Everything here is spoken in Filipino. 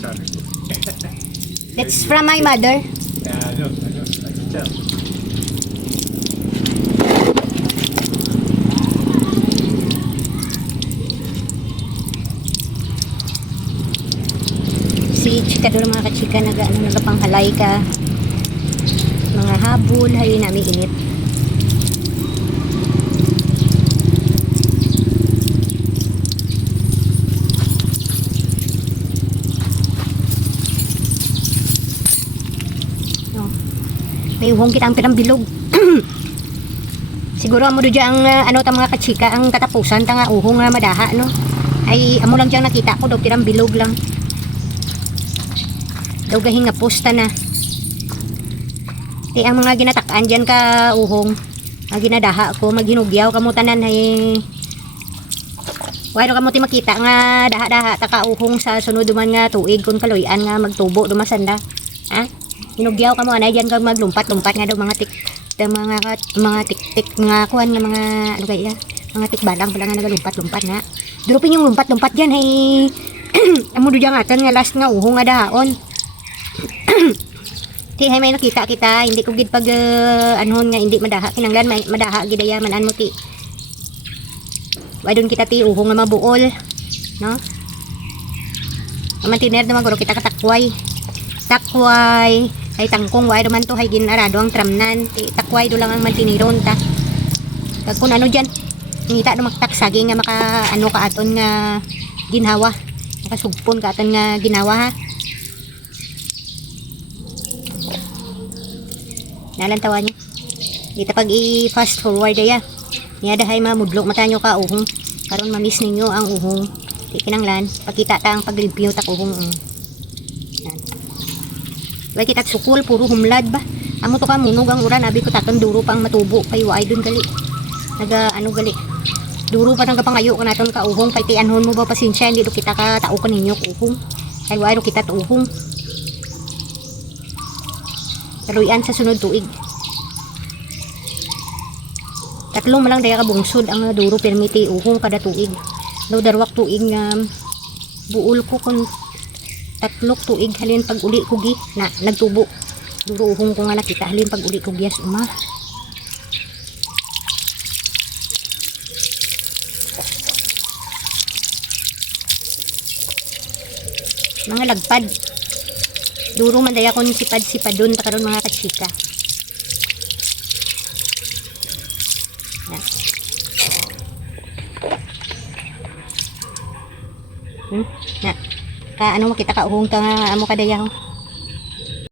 It's from my mother. Yeah, I know, I can tell. Si chika doon mga kachika nagapanghalay ka. Mga habol, hay namin init. May uhong kita ang pirang bilog. Siguro amo do ang ano ta mga kachika ang katapusan ta nga uhong nga madaha no. Ay amo lang diyang nakita ko daw pirang bilog lang. Daw gahing nga posta na. Di ang mga ginatakaan diyan ka uhong nga ginadaha ko maghinugyaw kamo tanan ay wala kamo ti makita nga daha-daha ta ka uhong sa sunod duman nga tuig kun kaloyan nga magtubo dumasanda. Ha? Hinugyaw ka mo anay diyan kag maglumpat-lumpat nga daw mga tik-tik nga kuan nga mga ano kaya mga tikbalang pala nga nagalumpat-lumpat nga. Dropin yung lumpat-lumpat diyan ay amo do diyan atan nga last nga uhong nga dahaon. Ti hay may nakita kita hindi ko gid pag anhon nga hindi madaha kinanglan may madaha gid aya man mo ti. Wa don kita ti uhong nga mabuol, no? Amantiner naman guro kita katakway. Takway ay tangkong way naman to hay ginarado ang tramnan takway do lang ang mantiniron ta kag kun ano diyan ngita do maktaksagi nga maka ano ka aton nga ginhawa makasugpon ka aton nga ginawa ha nalantawan niya dito pag i-fast forward ya niya dahay mamudlok mata nyo ka uhong karon mamiss ninyo ang uhong di kinanglan pagkita ta ang pag-review ta uhong Wai kita sukul puro humlad ba. Amo to ka munog ang uran abi ko taton duro pang matubo kay waay dun gali. Naga ano gali. Duro pa nang kapangayo ka naton ka uhong kay tianhon mo ba pasensya hindi do kita ka tao kan ninyo uhong. Kay waay do kita uhong. Taluyan sa sunod tuig. Tatlong malang daya ka bungsod ang duro permiti uhong kada tuig. No darwak tuig nga buol ko kun tatlok tuig halin pag uli ko gi na nagtubo duro uhong ko nga nakita halin pag uli ko giyas uma mga lagpad duro man daya kon sipad doon ta karon mga kachika na ka ano makita ka uhong ta nga amo kadaya